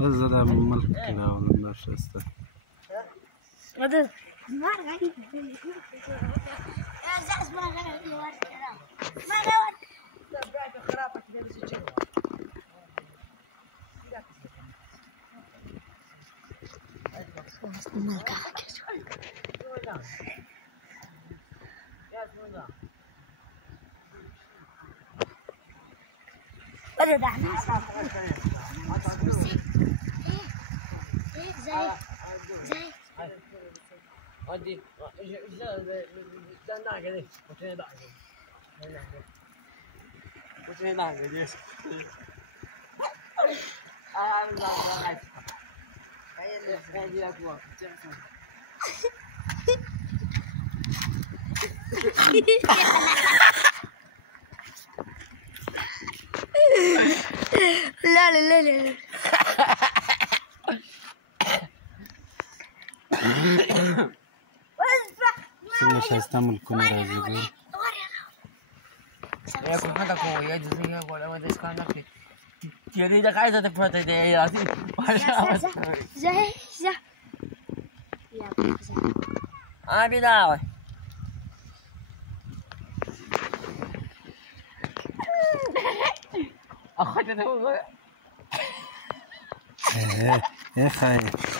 هذا من ملك كده ولا شو اسمه هذا ما غادي يا زعز ما غادي يوري ما غادي بعد خرافه ديال الشجره أنا دعنا زي ودي استنى كده وتني دعك وتني دعك دي لا لا لا لا مش هستعمل كاميرا زي يا كل حاجة قوية جزية ولا ما تسكن نفسي تيجي ده عايزة تفرط ده يا سيدي زي أنا بداوي أخذت هو ايه خايف